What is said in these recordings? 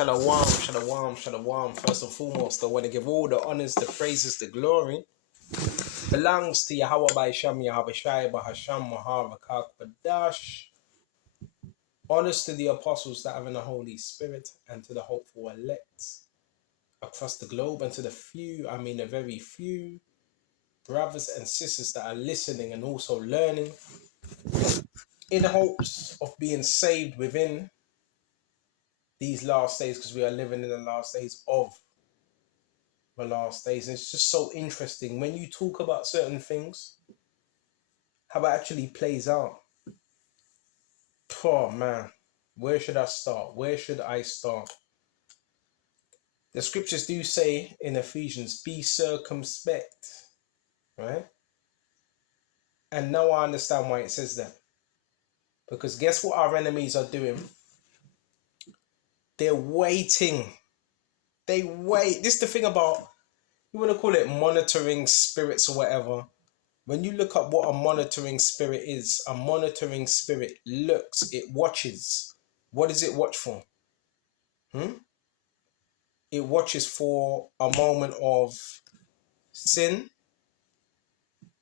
Shalom, shalom, shalom. First and foremost, I want to give all the honors, the praises, the glory belongs to Yahweh by Shem, Yahweh Shai, Bahasham, Mahavakak, Badash. Honors to the apostles that have in the Holy Spirit and to the hopeful elect across the globe and to the few, the very few brothers and sisters that are listening and also learning in hopes of being saved within these last days, because we are living in the last days of the last days. And it's just so interesting when you talk about certain things, how it actually plays out. Oh man, where should I start? Where should I start? The scriptures do say in Ephesians, be circumspect, right? And now I understand why it says that. Because guess what our enemies are doing? They're waiting. They wait. This is the thing about, you want to call it monitoring spirits or whatever. When you look up what a monitoring spirit is, a monitoring spirit looks, it watches. What does it watch for? It watches for a moment of sin,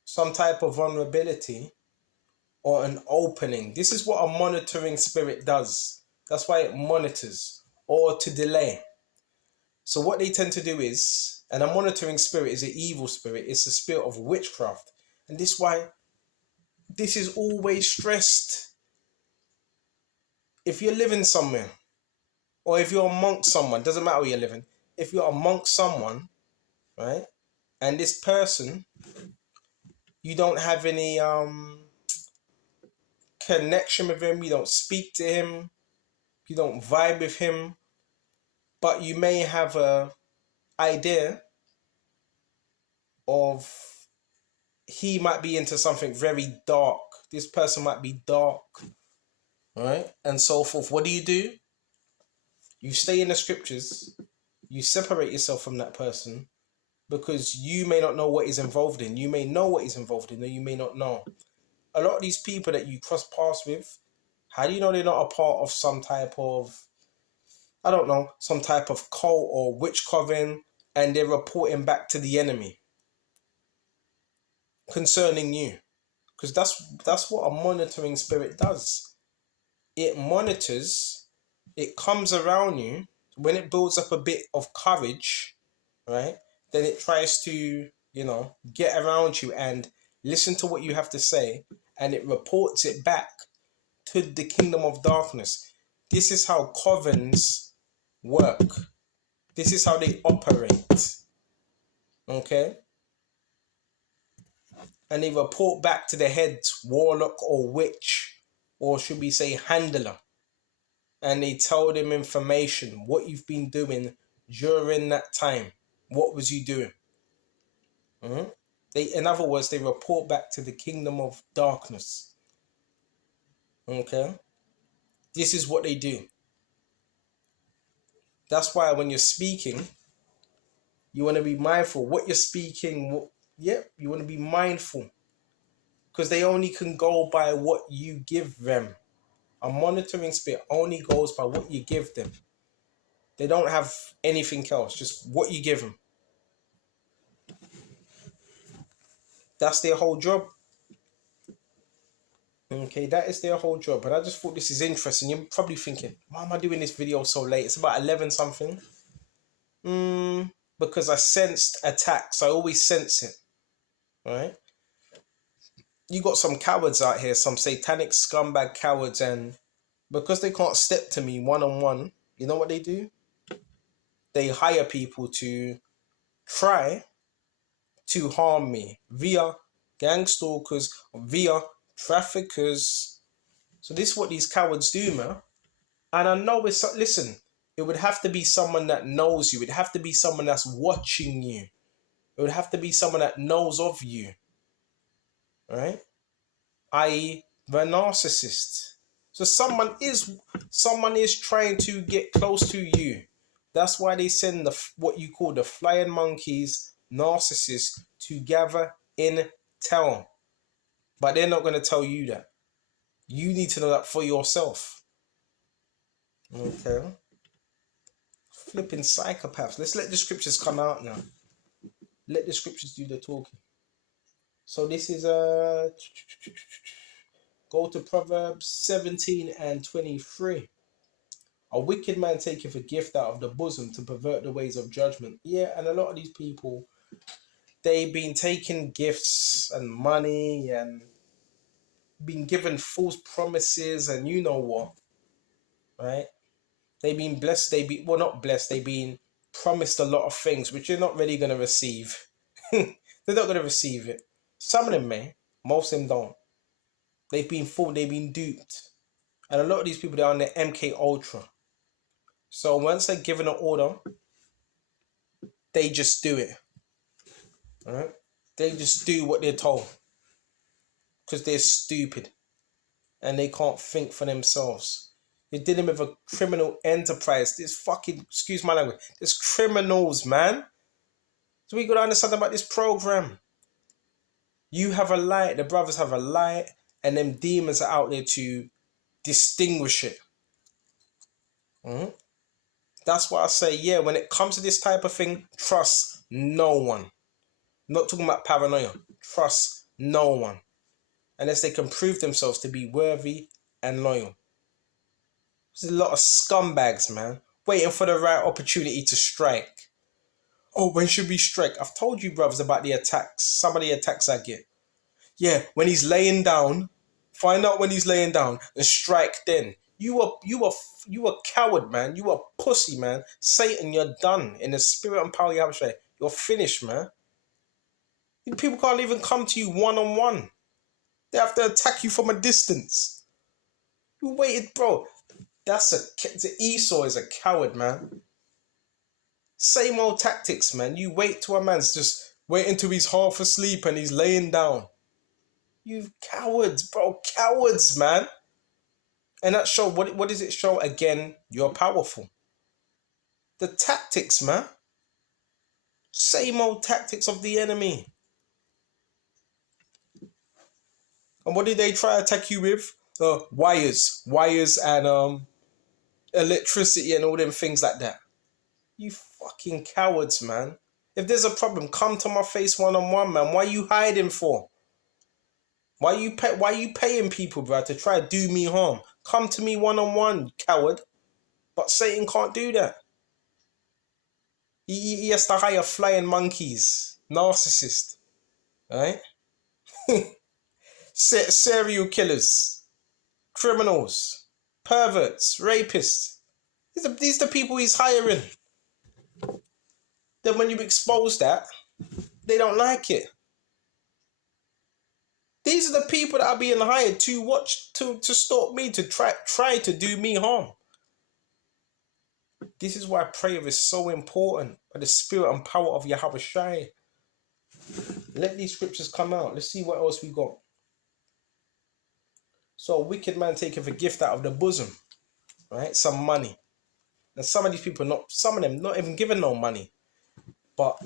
some type of vulnerability, or an opening. This is what a monitoring spirit does. That's why it monitors, or to delay. So what they tend to do is, and a monitoring spirit is an evil spirit, it's a spirit of witchcraft. And this is why this is always stressed. If you're living somewhere, or if you're amongst someone, doesn't matter where you're living, if you're amongst someone, right, and this person, you don't have any connection with him, you don't speak to him, you don't vibe with him, but you may have a idea of he might be into something very dark. This person might be dark, right? And so forth. What do? You stay in the scriptures, you separate yourself from that person, because you may not know what he's involved in. You may know what he's involved in, or you may not know. A lot of these people that you cross paths with, how do you know they're not a part of some type of, I don't know, some type of cult or witch coven, and they're reporting back to the enemy concerning you? Because that's what a monitoring spirit does. It monitors, it comes around you. When it builds up a bit of courage, right, then it tries to, get around you and listen to what you have to say, and it reports it back to the kingdom of darkness. This is how covens work. This is how they operate. Okay? And they report back to the head warlock or witch, or should we say handler. And they tell them information, what you've been doing during that time. What was you doing? In other words, they report back to the kingdom of darkness. Okay? This is what they do. That's why when you're speaking, you want to be mindful. What you're speaking, you want to be mindful. Because they only can go by what you give them. A monitoring spirit only goes by what you give them. They don't have anything else, just what you give them. That's their whole job. Okay, that is their whole job. But I just thought this is interesting. You're probably thinking, why am I doing this video so late? It's about 11 something. Because I sensed attacks. I always sense it. Right? You got some cowards out here, some satanic scumbag cowards, and because they can't step to me one-on-one, you know what they do? They hire people to try to harm me via gang stalkers, via traffickers. So this is what these cowards do, man. And I know listen, it would have to be someone that knows you. It would have to be someone that's watching you. It would have to be someone that knows of you. Right? I.e. the narcissist. So someone is trying to get close to you. That's why they send what you call the flying monkeys, narcissists, to gather intel. But they're not going to tell you that. You need to know that for yourself. Okay. Flipping psychopaths. Let's let the scriptures come out now. Let the scriptures do the talking. So this is go to Proverbs 17 and 23. A wicked man taketh a gift out of the bosom to pervert the ways of judgment. Yeah, and a lot of these people, they've been taking gifts and money and been given false promises and you know what, right? They've been blessed, well, not blessed, they've been promised a lot of things which they're not really going to receive. They're not going to receive it. Some of them may, most of them don't. They've been fooled, they've been duped. And a lot of these people, they're on the MK Ultra. So once they're given an order, they just do it. All right? They just do what they're told. Because they're stupid. And they can't think for themselves. You're dealing with a criminal enterprise. This fucking, excuse my language, there's criminals, man. So we got to understand about this program. You have a light, the brothers have a light, and them demons are out there to distinguish it. Mm-hmm. That's why I say, yeah, when it comes to this type of thing, trust no one. I'm not talking about paranoia. Trust no one. Unless they can prove themselves to be worthy and loyal. There's a lot of scumbags, man, waiting for the right opportunity to strike. Oh, when should we strike? I've told you, brothers, about the attacks. Some of the attacks I get. Yeah, when he's laying down, find out when he's laying down and strike then. You a coward, man. You a pussy, man. Satan, you're done. In the spirit and power you have, you're finished, man. People can't even come to you one-on-one. They have to attack you from a distance. You waited, bro. Esau is a coward, man. Same old tactics, man. You wait till a man's just waiting till he's half asleep and he's laying down. You cowards, bro. Cowards, man. And that show, what does it show? Again, you're powerful. The tactics, man. Same old tactics of the enemy. And what did they try to attack you with? Wires and electricity and all them things like that. You fucking cowards, man. If there's a problem, come to my face one-on-one, man. Why are you hiding for? Why are you paying people, bro, to try to do me harm? Come to me one-on-one, coward. But Satan can't do that. He has to hire flying monkeys. Narcissist. Right? Serial killers. Criminals. Perverts. Rapists. These are the people he's hiring. Then when you expose that, they don't like it. These are the people that are being hired to watch, to stalk me, to try to do me harm. This is why prayer is so important. By the spirit and power of Yahweh Shai. Let these scriptures come out. Let's see what else we got. So a wicked man taketh a gift out of the bosom. Right? Some money. And some of these people, some of them not even given no money. But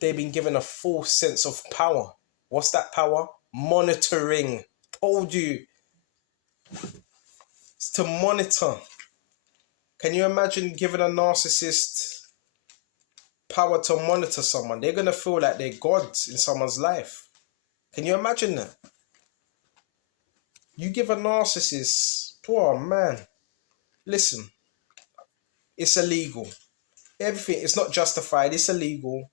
they've been given a full sense of power. What's that power? Monitoring. Told you. It's to monitor. Can you imagine giving a narcissist power to monitor someone? They're going to feel like they're gods in someone's life. Can you imagine that? You give a narcissist, oh man, listen, it's illegal. Everything, it's not justified, it's illegal.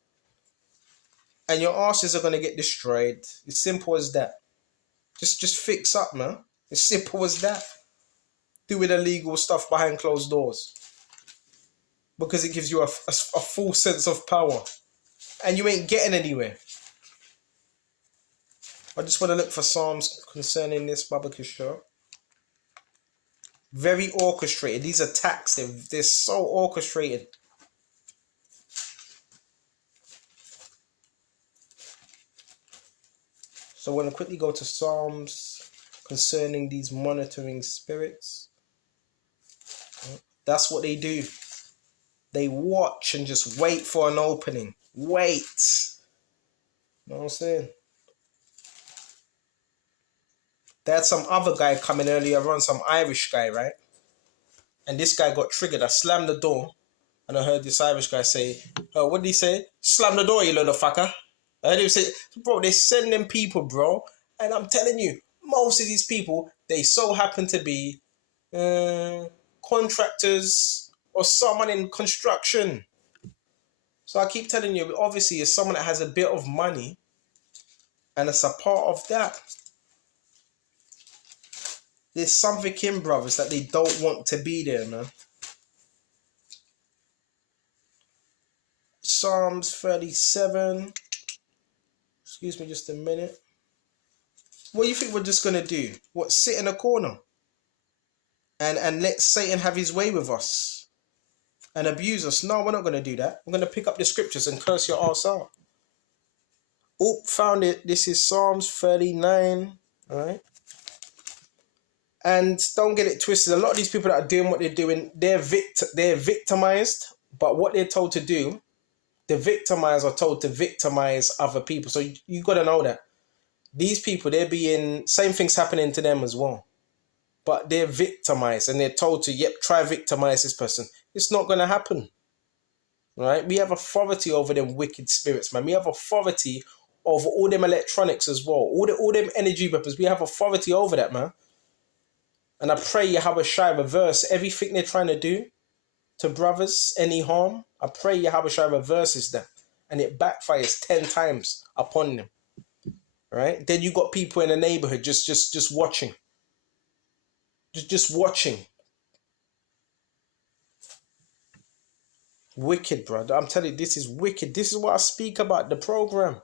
And your asses are going to get destroyed. It's simple as that. Just fix up, man. It's simple as that. Doing illegal stuff behind closed doors. Because it gives you a full sense of power. And you ain't getting anywhere. I just want to look for Psalms concerning this Baba Kishore. Very orchestrated. These attacks, they're so orchestrated. So I want to quickly go to Psalms concerning these monitoring spirits. That's what they do. They watch and just wait for an opening. Wait. You know what I'm saying? They had some other guy coming earlier on, some Irish guy, right? And this guy got triggered. I slammed the door. And I heard this Irish guy say, "Oh, what did he say? Slam the door, you little fucker." I heard him say, "Bro, they send them people, bro." And I'm telling you, most of these people, they so happen to be contractors or someone in construction. So I keep telling you, obviously, it's someone that has a bit of money, and it's a part of that. There's something in brothers that they don't want to be there, man. Psalms 37. Excuse me just a minute. What do you think we're just going to do? What, sit in a corner? And let Satan have his way with us? And abuse us? No, we're not going to do that. We're going to pick up the scriptures and curse your ass out. Oh, found it. This is Psalms 39. Alright. And don't get it twisted. A lot of these people that are doing what they're doing, they're victimized. But what they're told to do, the victimized are told to victimize other people. So you got to know that. These people, they're being, same things happening to them as well. But they're victimized and they're told to, yep, try victimize this person. It's not going to happen. Right? We have authority over them wicked spirits, man. We have authority over all them electronics as well. All them energy weapons. We have authority over that, man. And I pray Yahweh Shai reverse everything they're trying to do to brothers, any harm. I pray Yahweh Shai reverses them. And it backfires 10 times upon them. Right? Then you got people in the neighborhood just watching. Just watching. Wicked, brother. I'm telling you, this is wicked. This is what I speak about, the program.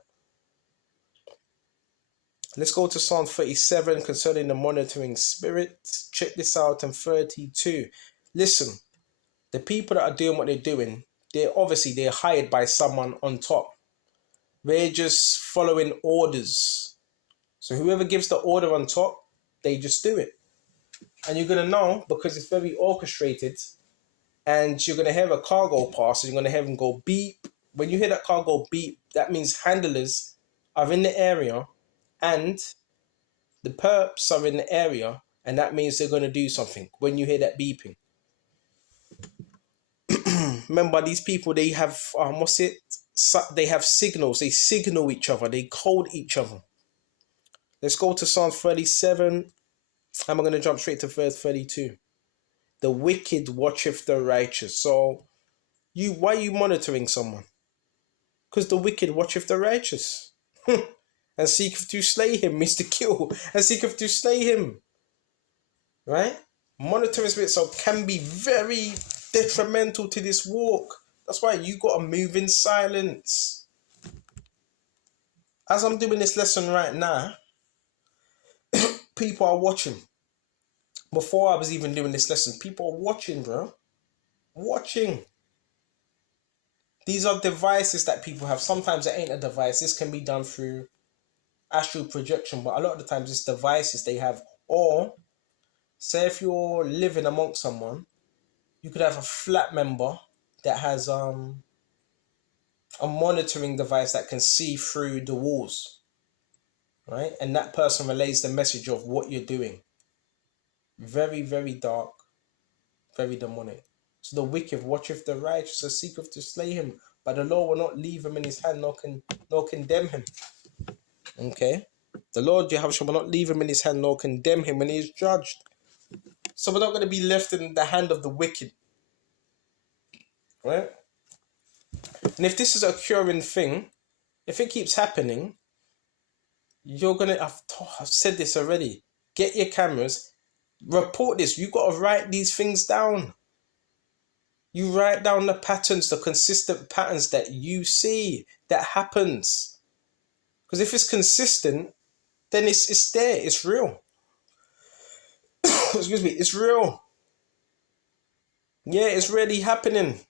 Let's go to Psalm 37 concerning the monitoring spirit. Check this out in 32. Listen, the people that are doing what they're doing, they're hired by someone on top. They're just following orders. So whoever gives the order on top, they just do it. And you're going to know because it's very orchestrated. And you're going to hear a car go past and you're going to hear them go beep. When you hear that car go beep, that means handlers are in the area and the perps are in the area, and that means they're going to do something when you hear that beeping. Remember, these people, they have, they have signals. They signal each other. They code each other. Let's go to Psalm 37. And I'm going to jump straight to verse 32. The wicked watcheth the righteous. So, why are you monitoring someone? Because the wicked watcheth the righteous. And seeketh to slay him, means to kill. And seeketh to slay him. Right? Monitoring spirits can be very detrimental to this walk. That's why you got to move in silence. As I'm doing this lesson right now, people are watching. Before I was even doing this lesson, people are watching, bro. Watching. These are devices that people have. Sometimes it ain't a device. This can be done through astral projection, but a lot of the times it's devices they have. Or, say if you're living amongst someone, you could have a flat member that has a monitoring device that can see through the walls, right? And that person relays the message of what you're doing. Very, very dark, very demonic. So the wicked watcheth the righteous and seeketh to slay him, but the Lord will not leave him in his hand nor condemn him. Okay? The Lord Jehovah will not leave him in his hand nor condemn him when he is judged. So we're not going to be left in the hand of the wicked. Right? And if this is a occurring thing, if it keeps happening, you're going to... I've said this already. Get your cameras. Report this. You've got to write these things down. You write down the patterns, the consistent patterns that you see, that happens. Because if it's consistent, then it's there. It's real. Excuse me. It's real. Yeah, it's really happening.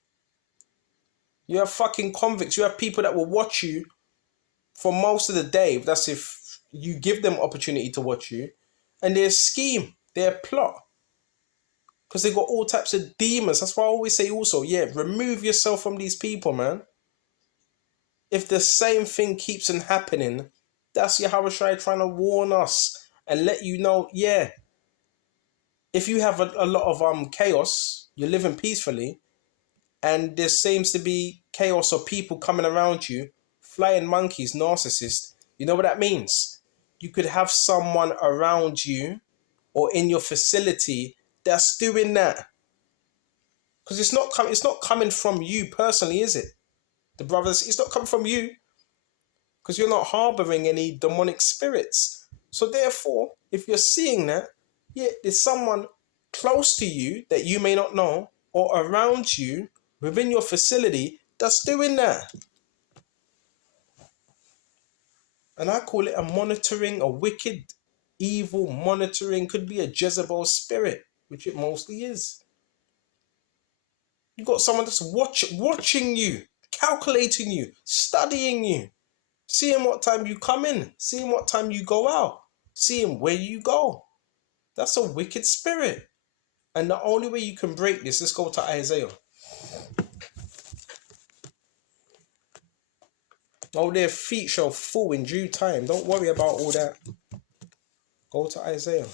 You have fucking convicts. You have people that will watch you for most of the day. That's if you give them opportunity to watch you. And their scheme, their plot. Because they got all types of demons. That's why I always say also, remove yourself from these people, man. If the same thing keeps on happening, that's Yahweh Shai trying to warn us and let you know, if you have a lot of chaos, you're living peacefully, and there seems to be chaos or people coming around you, flying monkeys, narcissists. You know what that means? You could have someone around you or in your facility that's doing that. Because it's not coming from you personally, is it? The brothers, it's not coming from you. Because you're not harboring any demonic spirits. So therefore, if you're seeing that, yeah, there's someone close to you that you may not know, or around you within your facility that's doing that. And I call it a monitoring, a wicked, evil monitoring. Could be a Jezebel spirit, which it mostly is. You've got someone that's watching you, calculating you, studying you, seeing what time you come in, seeing what time you go out, seeing where you go. That's a wicked spirit. And the only way you can break this, let's go to Isaiah. Oh, their feet shall fall in due time. Don't worry about all that. Go to Isaiah.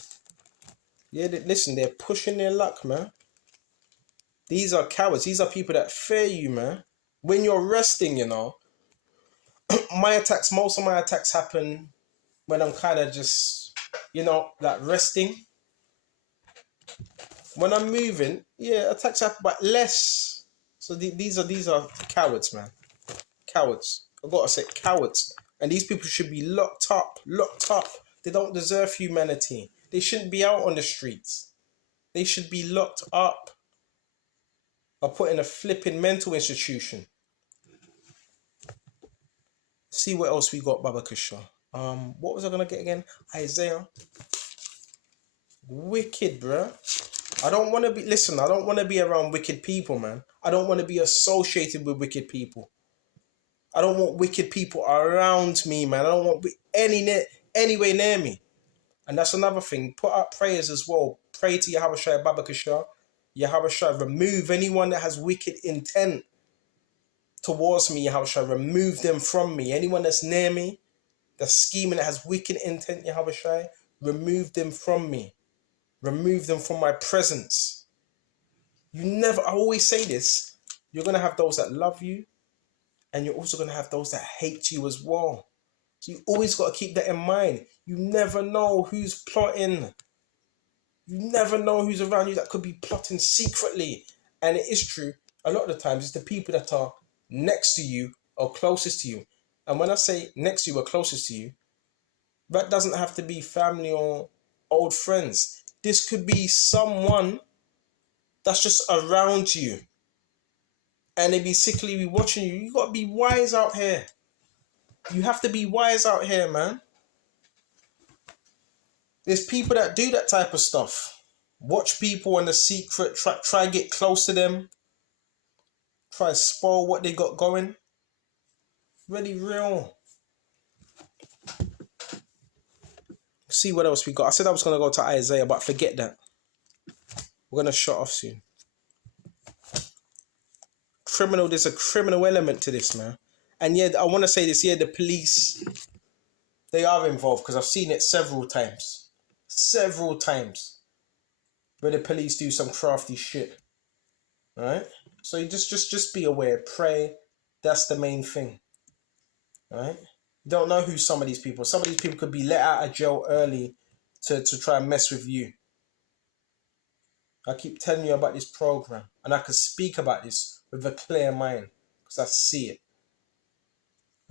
Yeah, listen, they're pushing their luck, man. These are cowards. These are people that fear you, man. When you're resting, you know, most of my attacks happen when I'm kind of just, you know, like resting. When I'm moving, yeah, attacks happen, but less. So these are cowards, man. Cowards. I've got to say, cowards. And these people should be locked up. They don't deserve humanity. They shouldn't be out on the streets. They should be locked up or put in a flipping mental institution. See what else we got, Baba Kusha. What was I gonna get again? Isaiah. Wicked, bruh. I don't want to be around wicked people, man. I don't want to be associated with wicked people. I don't want wicked people around me, man. I don't want anywhere near me. And that's another thing. Put up prayers as well. Pray to Yahweh Shai Baba Kusha. Yahweh Shai, remove anyone that has wicked intent towards me, Yahweh Shai. Remove them from me. Anyone that's near me, that's scheming, that has wicked intent, Yahweh Shai, remove them from me. Remove them from my presence. I always say this, you're going to have those that love you, and you're also going to have those that hate you as well. So you always got to keep that in mind. You never know who's plotting. You never know who's around you that could be plotting secretly. And it is true, a lot of the times it's the people that are next to you or closest to you. And when I say next to you or closest to you, that doesn't have to be family or old friends. This could be someone that's just around you. And they basically be watching you. You got to be wise out here. You have to be wise out here, man. There's people that do that type of stuff. Watch people in the secret, try get close to them. Try to spoil what they got going. Really real. See what else we got. I said I was going to go to Isaiah, but forget that. We're going to shut off soon. There's a criminal element to this, man. And yeah, I want to say this, yeah, the police, they are involved because I've seen it several times. Several times. Where the police do some crafty shit. Alright? So you just be aware. Pray. That's the main thing. Alright? You don't know who some of these people. Some of these people could be let out of jail early to try and mess with you. I keep telling you about this program. And I can speak about this with a clear mind. Because I see it.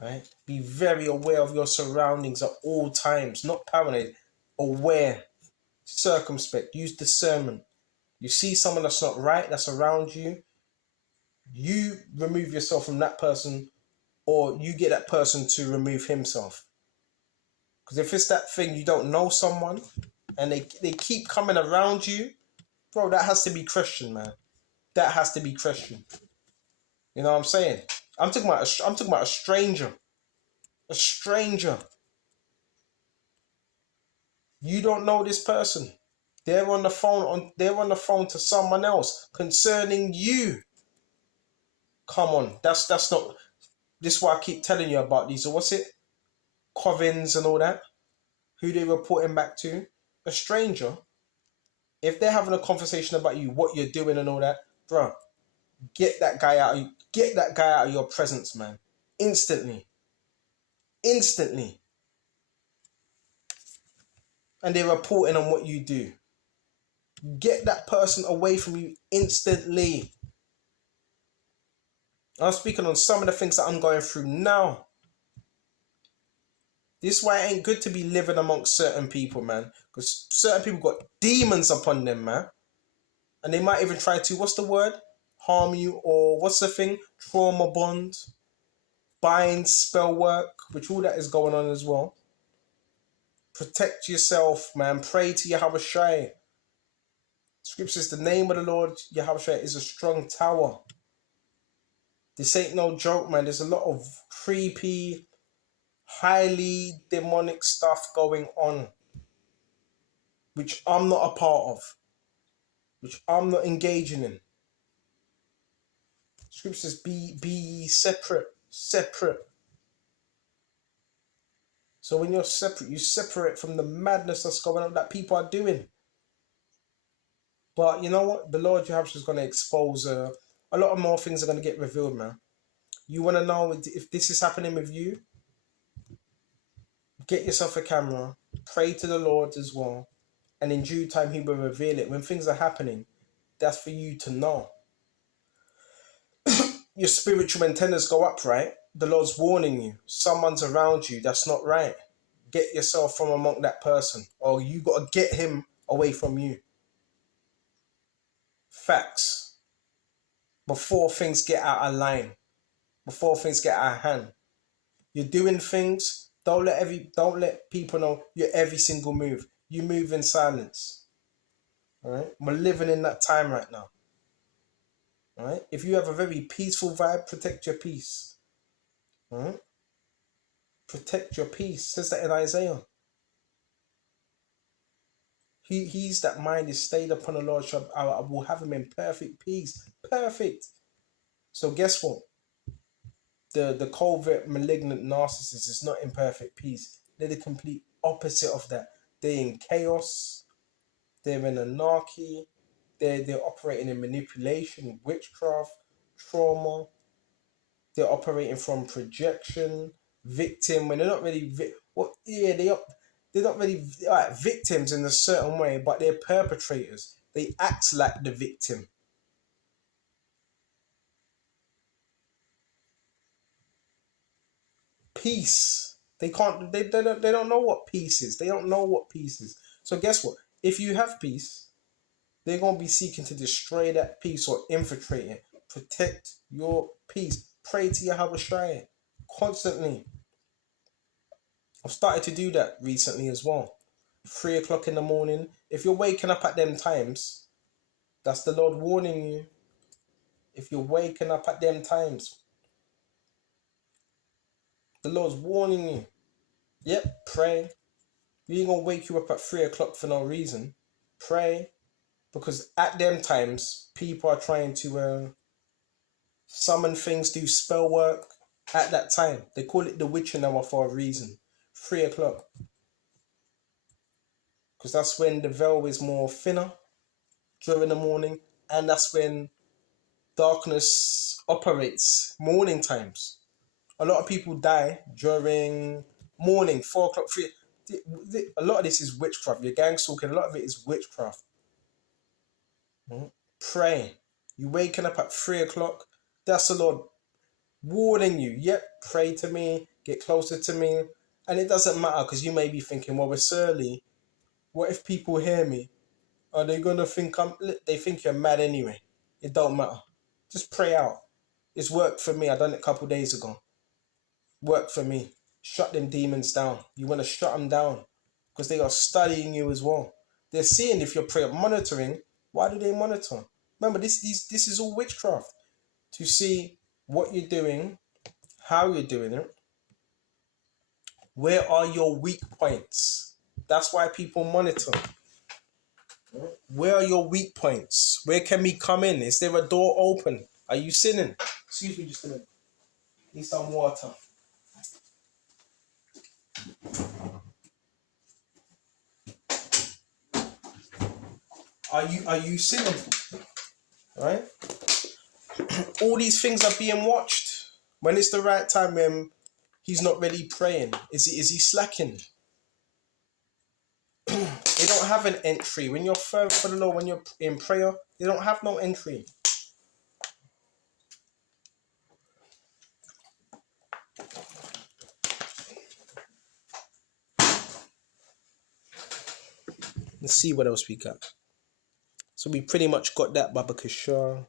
Right? Be very aware of your surroundings at all times. Not paranoid. Aware. Circumspect. Use discernment. You see someone that's not right, that's around you, you remove yourself from that person, or you get that person to remove himself. Because if it's that thing, you don't know someone, and they keep coming around you, bro, that has to be Christian, man. That has to be Christian. You know what I'm saying? I'm talking about a stranger. A stranger. You don't know this person. They're on the phone to someone else concerning you. Come on, that's not. This is why I keep telling you about these. What's it? Covens and all that. Who they reporting back to? A stranger. If they're having a conversation about you, what you're doing and all that, bro, get that guy out. Get that guy out of your presence, man. Instantly. Instantly. And they're reporting on what you do. Get that person away from you instantly. I'm speaking on some of the things that I'm going through now. This is why it ain't good to be living amongst certain people, man. Because certain people got demons upon them, man. And they might even try to, what's the word? Harm you, or what's the thing? Trauma bond, bind, spell work, which all that is going on as well. Protect yourself, man. Pray to Yahweh Shai. Scripture says the name of the Lord Yahweh Shai is a strong tower. This ain't no joke, man. There's a lot of creepy, highly demonic stuff going on, which I'm not a part of, which I'm not engaging in. Scripture says be separate. So when you're separate, you separate from the madness that's going on that people are doing. But you know what? The Lord Yahweh is going to expose a lot of more things are going to get revealed, man. You want to know if this is happening with you? Get yourself a camera. Pray to the Lord as well. And in due time, He will reveal it. When things are happening, that's for you to know. Your spiritual antennas go up, right? The Lord's warning you. Someone's around you that's not right. Get yourself from among that person. Or you got to get him away from you. Facts. Before things get out of line. Before things get out of hand. You're doing things. Don't let people know your every single move. You move in silence. All right? We're living in that time right now. All right? If you have a very peaceful vibe, protect your peace. All right? Protect your peace. It says that in Isaiah. He's that mind is stayed upon the Lord. I will have him in perfect peace. Perfect. So guess what? The covert malignant narcissist is not in perfect peace. They're the complete opposite of that. They're in chaos. They're in anarchy. They're operating in manipulation, witchcraft, trauma. They're operating from projection, victim. When they're not really they're not really victims in a certain way, but they're perpetrators. They act like the victim. Peace. They can't. They don't know what peace is. They don't know what peace is. So guess what? If you have peace, they're gonna be seeking to destroy that peace or infiltrate it. Protect your peace. Pray to Yahweh Shai constantly. I've started to do that recently as well. 3 o'clock in the morning. If you're waking up at them times, that's the Lord warning you. If you're waking up at them times, the Lord's warning you. Yep, pray. We ain't gonna wake you up at 3 o'clock for no reason. Pray. Because at them times, people are trying to summon things, do spell work at that time. They call it the witching hour for a reason. 3 o'clock. Because that's when the veil is more thinner during the morning. And that's when darkness operates morning times. A lot of people die during morning, 4 o'clock, 3. A lot of this is witchcraft. Your gang stalking, a lot of it is witchcraft. Pray. You waking up at 3 o'clock. That's the Lord warning you. Yep, pray to me. Get closer to me. And it doesn't matter because you may be thinking, well, it's early. What if people hear me? Are they going to think they think you're mad anyway? It don't matter. Just pray out. It's worked for me. I done it a couple days ago. Worked for me. Shut them demons down. You want to shut them down because they are studying you as well. They're seeing if you're prayer monitoring. Why do they monitor? Remember, this is all witchcraft. To see what you're doing, how you're doing it, where are your weak points? That's why people monitor. Where are your weak points? Where can we come in? Is there a door open? Are you sinning? Excuse me just a minute. Need some water. Are you sinning? Right? All these things are being watched. When it's the right time, when he's not really praying, is he slacking? They don't have an entry. When you're firm for the Lord, when you're in prayer, they don't have no entry. Let's see what else we got. So we pretty much got that Baba Kishar.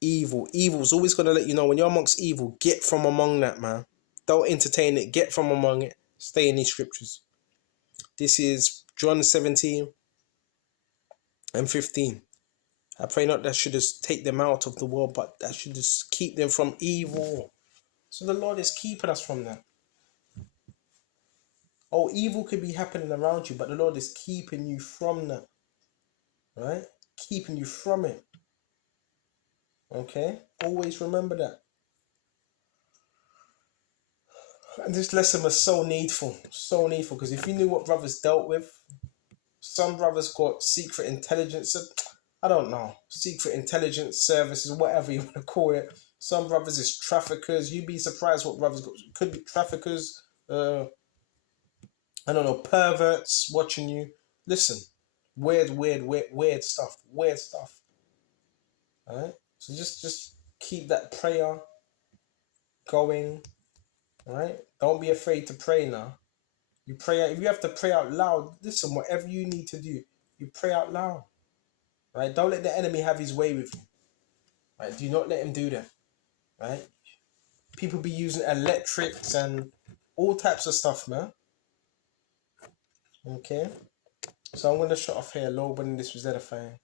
Evil. Evil's always going to let you know when you're amongst evil, get from among that, man. Don't entertain it. Get from among it. Stay in these scriptures. This is John 17 and 15. I pray not that should just take them out of the world, but that should just keep them from evil. So the Lord is keeping us from that. Oh, evil could be happening around you, but the Lord is keeping you from that. Right? Keeping you from it. Okay? Always remember that. And this lesson was so needful. So needful. Because if you knew what brothers dealt with, some brothers got secret intelligence. I don't know. Secret intelligence services, whatever you want to call it. Some brothers is traffickers. You'd be surprised what brothers got. Could be traffickers. I don't know. Perverts watching you. Listen. Weird stuff. Weird stuff. Alright? So just keep that prayer going. Alright? Don't be afraid to pray now. You pray out, if you have to pray out loud, listen, whatever you need to do, you pray out loud. Right? Don't let the enemy have his way with you. Right? Do not let him do that. Right? People be using electrics and all types of stuff, man. Okay? So I'm gonna shut off here, Lord, when this was edifying.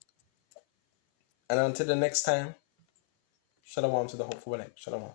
And until the next time, Shalom to the hopeful elect. Shalom.